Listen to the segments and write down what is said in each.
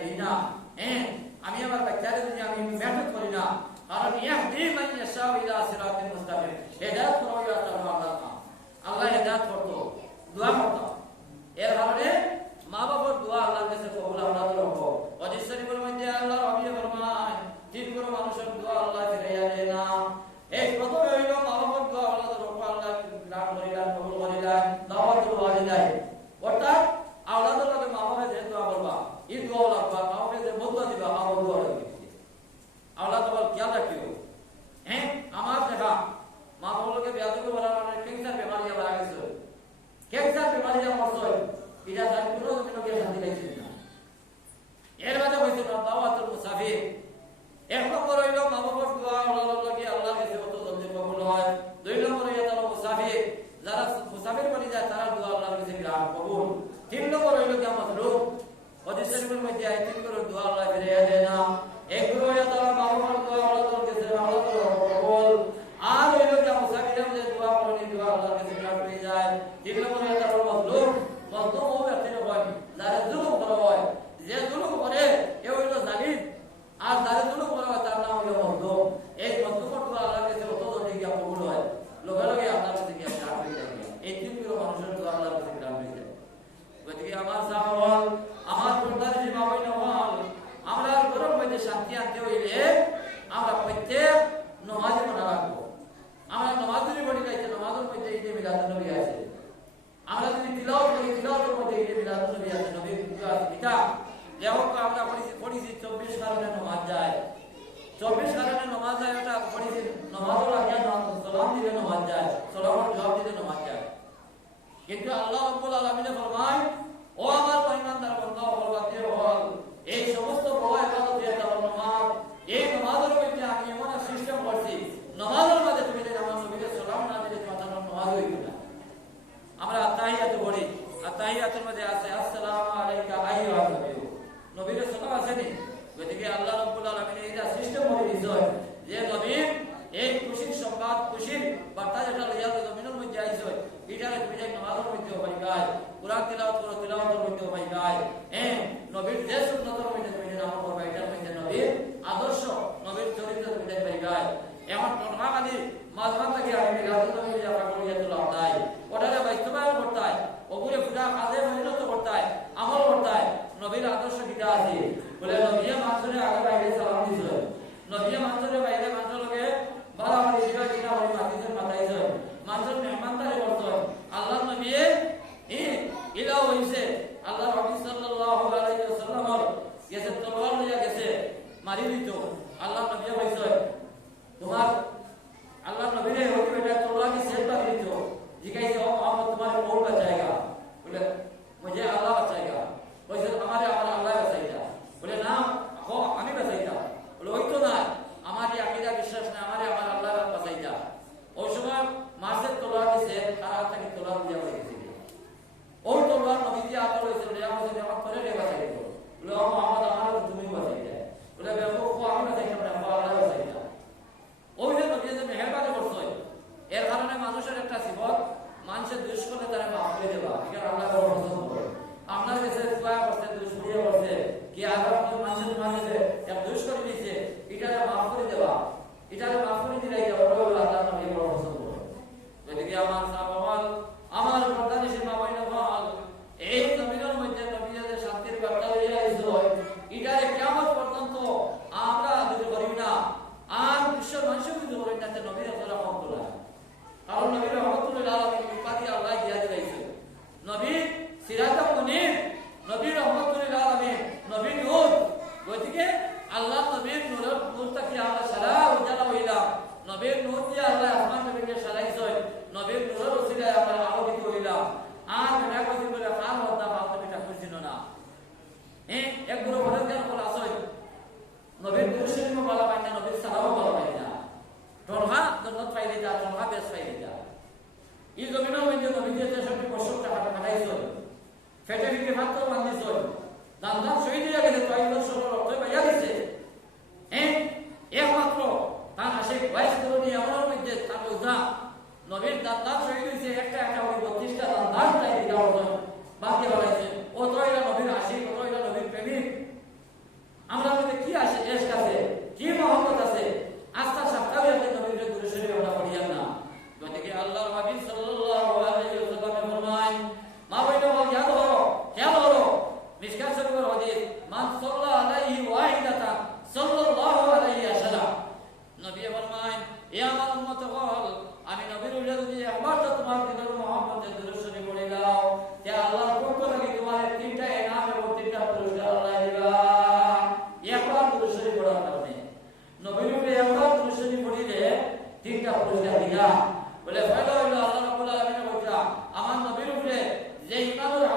দেই না হ্যাঁ আমি আমার বাচ্চাদের আমি মেহনত করি না। কারণ ইয়াহদি মান ইয়াশা ইলা সিরাতিল মুস্তাকিম। হেদায়েত কোরআন তিলাওয়াত করো, তিলাওয়াতের মধ্যে ভাই ভাই হ্যাঁ নবীর যে সুন্নতের মধ্যে তুমি আমার পর ভাইটার মধ্যে নবীর আদর্শ, নবীর চরিত্র তুমি ভাই ভাই এখন নর্মাল আদি মাঝখান থেকে আমি গাছের নবী আমরা করিয়া তোলা তাই ওটাকে বাস্তবায়ন করতাই, ওগুলো পূজা কাজে পরিণত করতাই, আমল করতাই, নবীর আদর্শ কিটা আছে? বলে নবীয়ে মানসুরে আগে বাইরে সালাম দিছিল নবীয়ে মানসুরে বাইরে মানসুরকে বলা হয়ে দিবা কিনা ওই মাতিছেন মাতাইছেন মানসুর মেহমানদারি করছেন আল্লাহ নবীয়ে হ্যাঁ, গেছে তলোয়ার লইয়া গেছে? মারি দিত আল্লাহ নবী হইছে তোমার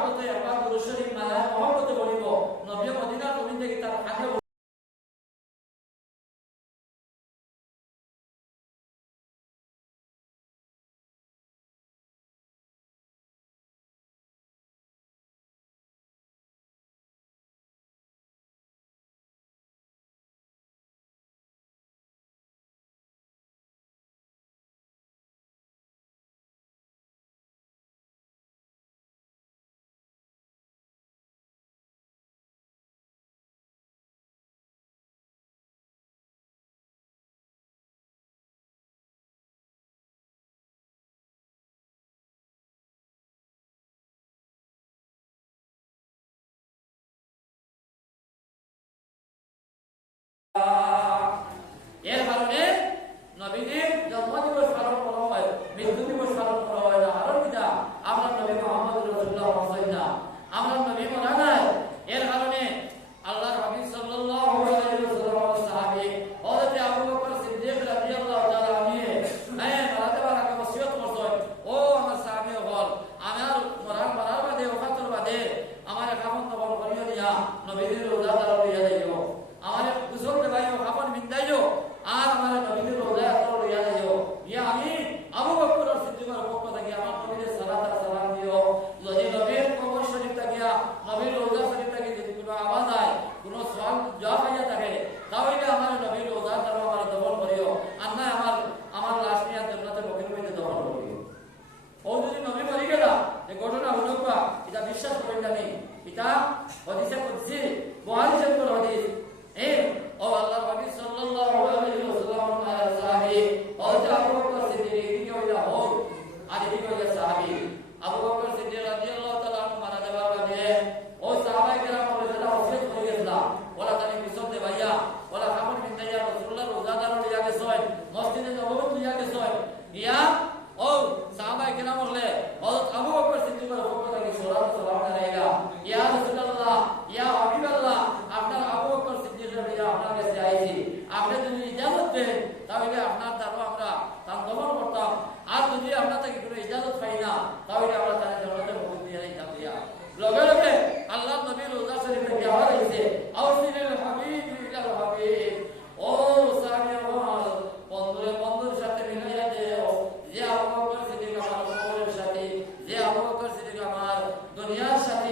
মহাব্বতে একবার পুরুষের মায়া মহাব্বতে বলিব নবী মদিনা নবী থেকে তার আগে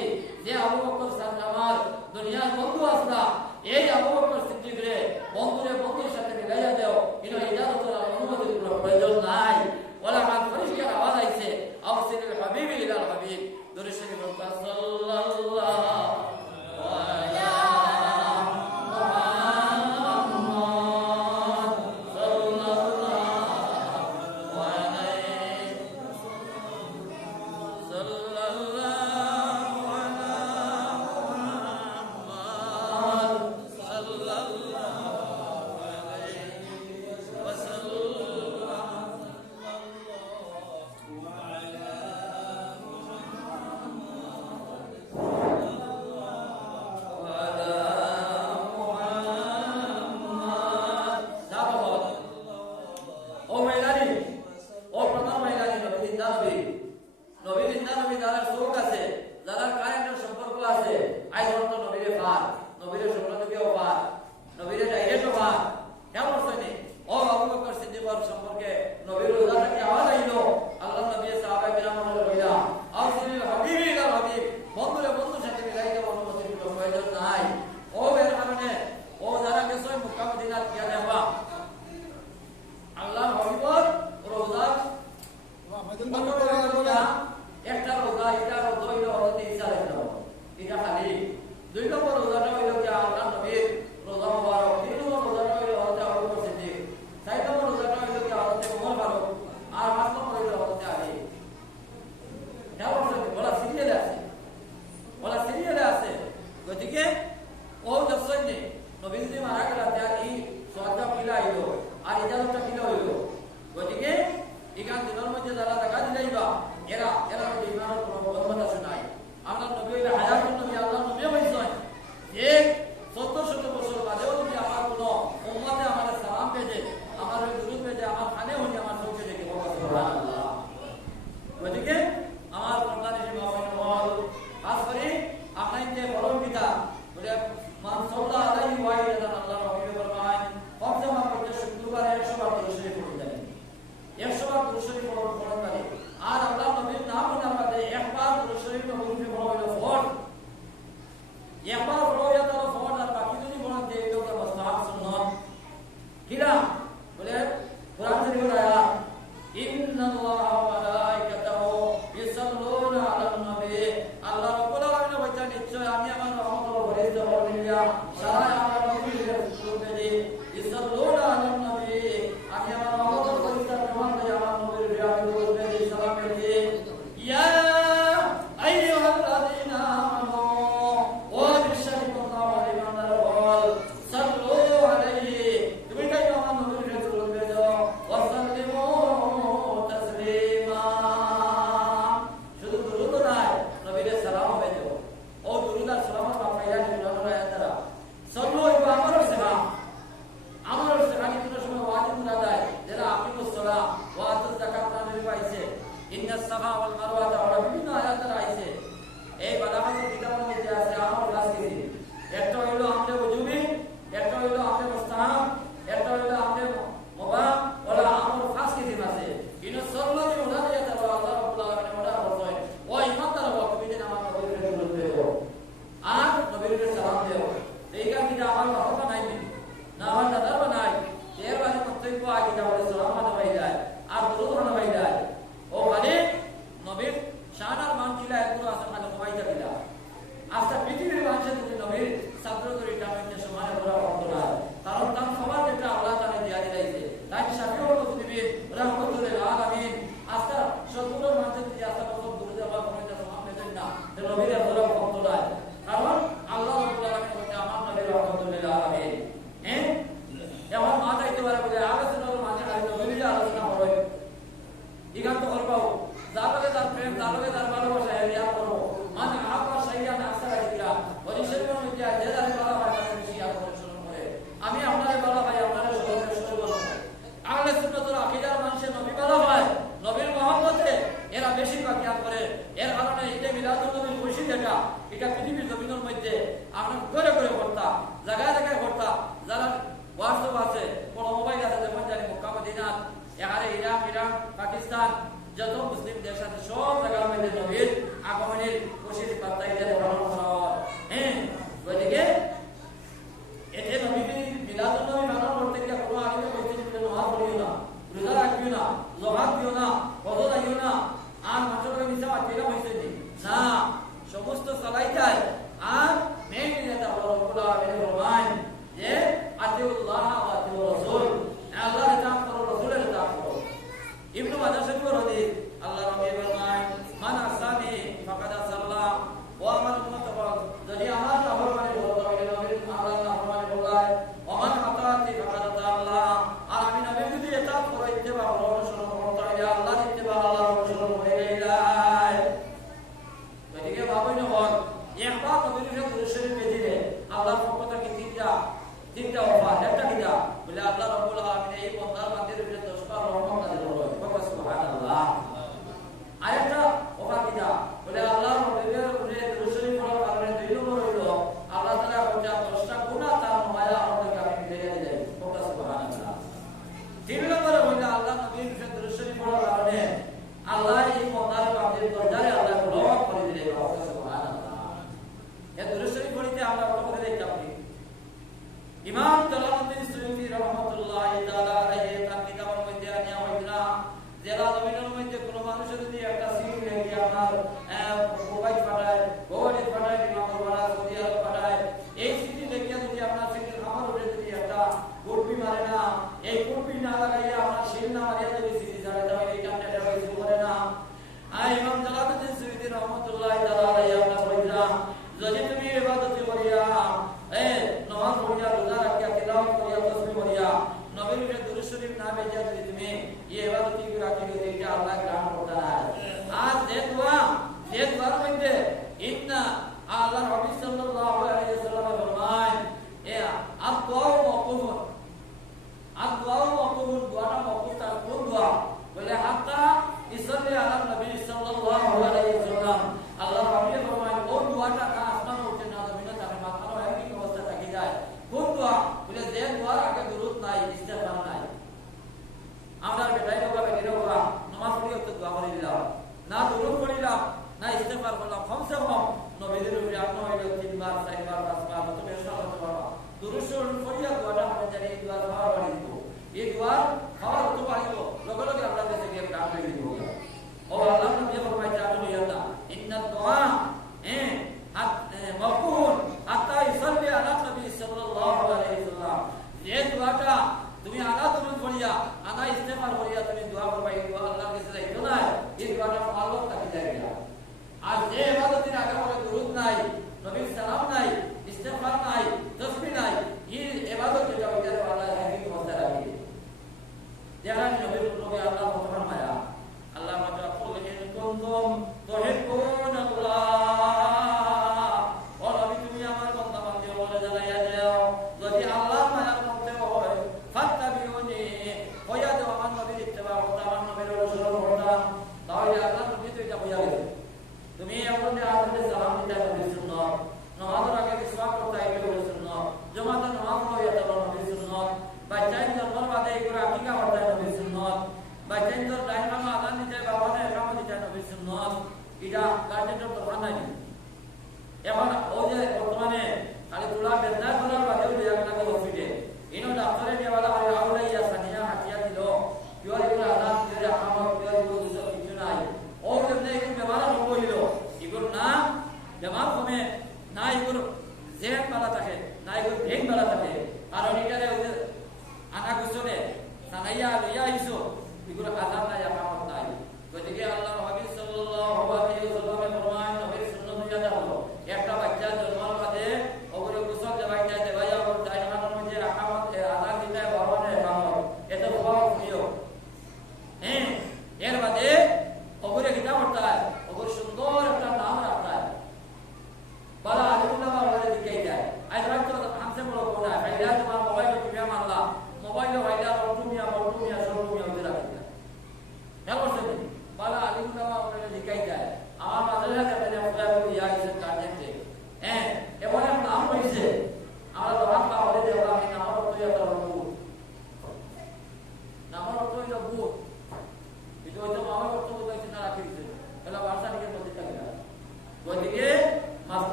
আছে যে আবু বকর আমার দুনিয়ার বন্ধু আসলা এই আবু বকর সিদ্দিকরে বন্ধুরে বন্ধুর সাথে মিলাইয়া দেও কিন্তু ইজাজত অনুমতির কোনো প্রয়োজন নাই ওলা হাত পরিষ্কার আওয়াজ আইছে আউসিল হাবিব ইলাল হাবিব দুরুদ শরীফ ज़्यादा ज़रूरत है يعلم الله لا يعلم كل الشؤون يسرون على الناس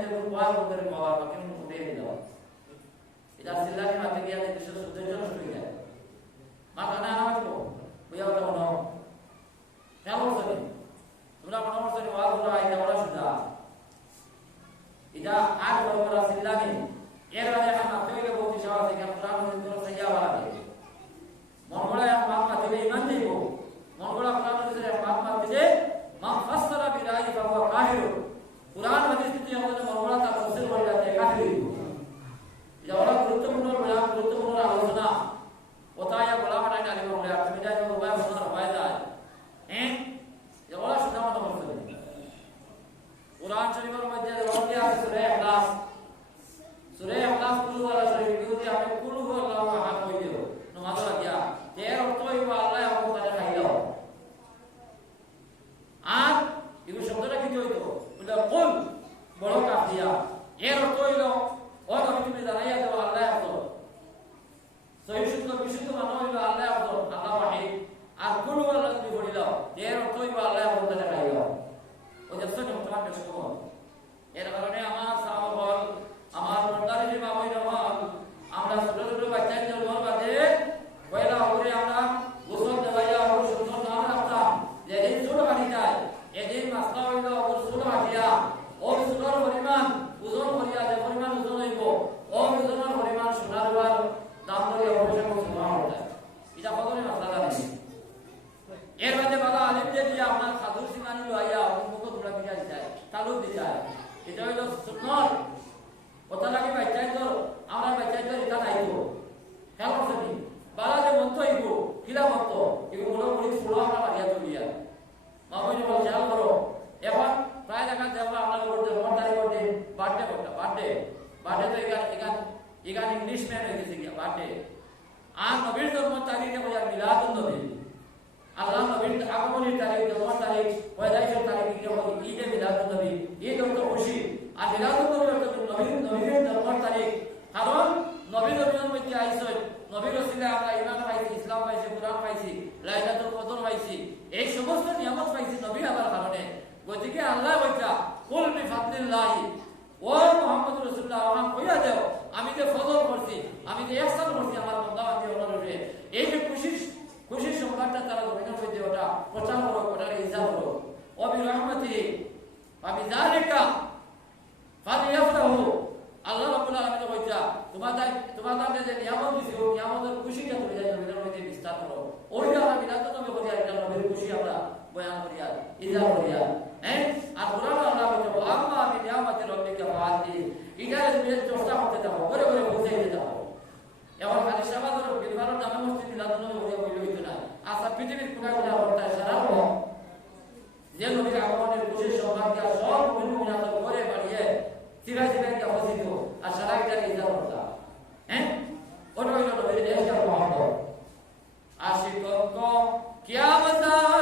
না তবে চাই যে কোয়া করে পাওয়া বাকি উঠে দিও এটা সিল্লাকে মাঝে গিয়ে দেশের সৌন্দর্য নষ্ট হয়ে যায় মা কানে আনা দিব বুঝা কথা কোনো কেমন বলছো তোমরা মনে করছ ওয়া গুলো আইতা ওরা সুদা এটা সিল্লাকে এর আগে আমরা তৈরি বলতে চাওয়া থেকে কোরআন হাদিস সাইয়া বাড়াবে মঙ্গলা এক মাপ মাতিলে ইমান দিব মঙ্গলা কোরআন হাদিসের এক মাপ মাতিলে মা ফাসসারা বিরাই ফাহুয়া কাহির কোরআন হাদিস যদি আমাদের মঙ্গলা তা তফসির করে যাতে কাহির এটা অনেক গুরুত্বপূর্ণ গুরুত্বপূর্ণ আলোচনা। কোথায় বলা মানে নারী বলে আর তুমি যাই উপায় বলার হয় যায়। হ্যাঁ? বড় সুন্দর মতো বলতে কোরআন শরীফের মধ্যে রমকে আছে সূরা ইখলাস। সূরা ইখলাস পুরো শরীফ যদি আমি কুল ওয়ালা আহাদ কই দিও নমাজ লাগিয়া এর অর্থ হইব আল্লাহ আমাকে তারে খাইলাও আর এগুলো শব্দটা কি হইতো বলে কুল বড় কাফিয়া এর অর্থ হইল ও নবী তুমি জানাইয়া দাও আল্লাহ আফদল সহি শুদ্ধ বিশুদ্ধ মানো হইল আল্লাহ আফদল আল্লাহ ওয়াহিদ আর কুল ওয়ালা তুমি বলিলাও এর অর্থ হইব আল্লাহ আমাকে তারে খাইলাও ওই যে সত্য তোমার পেশ করব এর কারণে আমার সাহাবল আমার মন্দারি যে বাবুই রহমান আমরা ছোট ছোট বাচ্চাদের জন্ম বাদে পয়লা ওরে আমরা গোসল দেওয়াইয়া ওর সুন্দর নাম রাখতাম যেদিন ছোট বাড়ি যায় এদিন মাসলা হইল ওর ছোট হাটিয়া ওর ছোটর পরিমাণ ওজন করিয়া যে পরিমাণ ওজন হইব ও ওজনের পরিমাণ সোনার বার দাম করিয়া অবশ্যই সোনা হয়ে এটা কতদিন মাসলা জানি এর মধ্যে বাবা আলিম যে দিয়ে আপনার সাধুর সিমানি লইয়া মুখ তোলা দিয়া যায় তালু দিছায় এটা হইল সুন্নত। কথা লাগে বাচ্চাই তো আমরা বাচ্চাই তো এটা নাই তো। খেয়াল করছেন বালা যে মন্ত হইব কিলা মন্ত এগুলো বড় বড় ছোড়ো আমরা বাড়িয়া তুলিয়া মামুই বল, খেয়াল করো এখন প্রায় দেখা যাব আপনার করতে তারিখ করতে বার্থডে করতে বার্থডে। বার্থডে তো এখান এখান এখান ইংলিশ ম্যান হয়ে গেছে বার্থডে। আর নবীর জন্ম তারিখে বোঝা মিলাদুন নবী। আল্লাহ নবীর আগমনের তারিখ, জন্মের তারিখ, পয়দাইশের তারিখ বলি ঈদে মিলাদুন নবী, ঈদ অর্থ খুশি। আর মিলাদুন নবী অর্থ নবীর নবীর জন্মের তারিখ। কারণ নবী নবীর মধ্যে আইসই, নবীর রসিলে আমরা ইমান পাইছি, ইসলাম পাইছি, কোরআন পাইছি, লাইলাতুল কদর পাইছি, এই সমস্ত নিয়ামত পাইছি নবী আবার কারণে। গতিকে আল্লাহ বলতা কুল বি ফাদলিল্লাহি ও মুহাম্মদ রাসূলুল্লাহ আমার কইয়া দেও, আমি যে ফজল করছি, আমি যে ইহসান করছি, আমার বান্দা বান্দি অনুরূপে এই যে খুশির খুশির সংবাদটা তারা জমিনের মধ্যে ওটা প্রচার করো ওটার ইজাব আমি জালিকা ফালিয়াফতাহু আল্লাহ রাব্বুল আলামিন কইতা তোমাদের তোমাদের যে নিয়ামত দিছি নিয়ামতের খুশিটা তুমি যাই জমিনের মধ্যে বিস্তার করো। ওইটা আমরা বিরাট নবী করিয়া এটা নবীর খুশি আমরা বয়ান করিয়া ইজাব করিয়া। হ্যাঁ? আর কোরআন আল্লাহ বলছে আম্মা আমি নিয়ামতের রব্বিকা ফাআতি এটা তুমি চর্চা করতে যাব করে করে বুঝাইতে যাব এবার খালি সমাজের বিধানের নামে মসজিদ মিলাদুন নবী হইয়া বইলে না। আচ্ছা পৃথিবীর কোথায় কোথায় ঘটনায় সারা যে নবীর আগমনের সংবাদ দিয়া সব মুমিন মুমিনাত করে বাড়িয়ে সিরা দিয়া বসিত আর সারা এটা ইজাব করতা হ্যাঁ? ওটা হইল নবীর দেশটা মহত্ব কিয়ামত আয়ে মাশুক